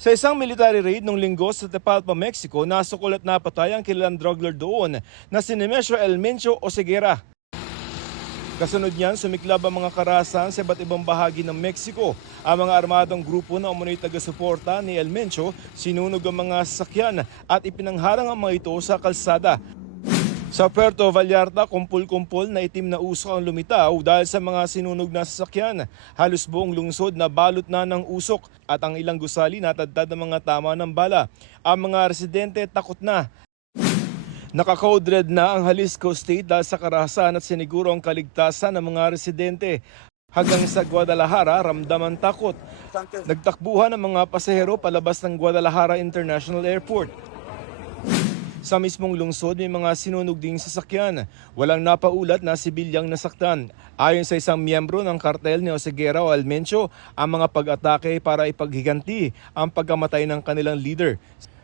Sa isang military raid nung linggo sa Tepalpa, Mexico, nasukol at napatay ang kilalang drug lord doon na si Nemesio Elmencio Oseguera. Kasunod niyan, sumiklab ang mga karahasan sa iba't ibang bahagi ng Mexico. Ang mga armadong grupo na umunoy taga-suporta ni Elmencio, sinunog ang mga sasakyan at ipinangharang ang mga ito sa kalsada. Sa Puerto Vallarta, kumpul-kumpul na itim na usok ang lumitaw dahil sa mga sinunog na sasakyan. Halos buong lungsod na balot na ng usok at ang ilang gusali natadtad ng mga tama ng bala. Ang mga residente takot na. Naka-code red na ang Jalisco State dahil sa karahasan at siniguro ang kaligtasan ng mga residente. Hanggang sa Guadalajara, ramdam ang takot. Nagtakbuhan ang mga pasahero palabas ng Guadalajara International Airport. Sa mismong lungsod may mga sinunog ding sasakyan. Walang napaulat na sibilyang nasaktan. Ayon sa isang miyembro ng kartel ni Oseguera o Elmencio, ang mga pag-atake para ipaghiganti ang pagkamatay ng kanilang leader.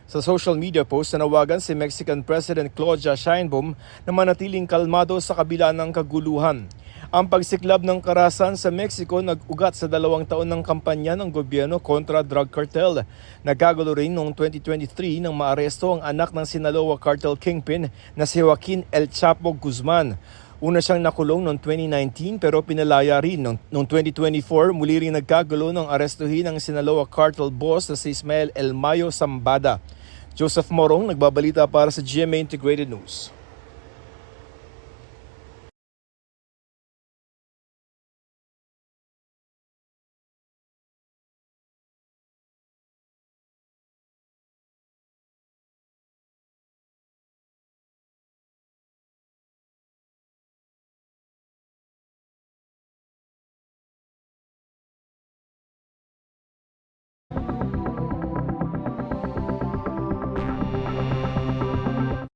Sa social media post, nanawagan si Mexican President Claudia Sheinbaum na manatiling kalmado sa kabila ng kaguluhan. Ang pagsiklab ng karahasan sa Mexico nag-ugat sa 2 taon ng kampanya ng gobyerno kontra drug cartel. Nagkagulo rin noong 2023 nang maaresto ang anak ng Sinaloa cartel kingpin na si Joaquin El Chapo Guzman. Una siyang nakulong noong 2019 pero pinalaya rin. Noong 2024, muli rin nagkagulo ng arestuhin ang Sinaloa cartel boss na si Ismael El Mayo Zambada. Joseph Morong, nagbabalita para sa GMA Integrated News.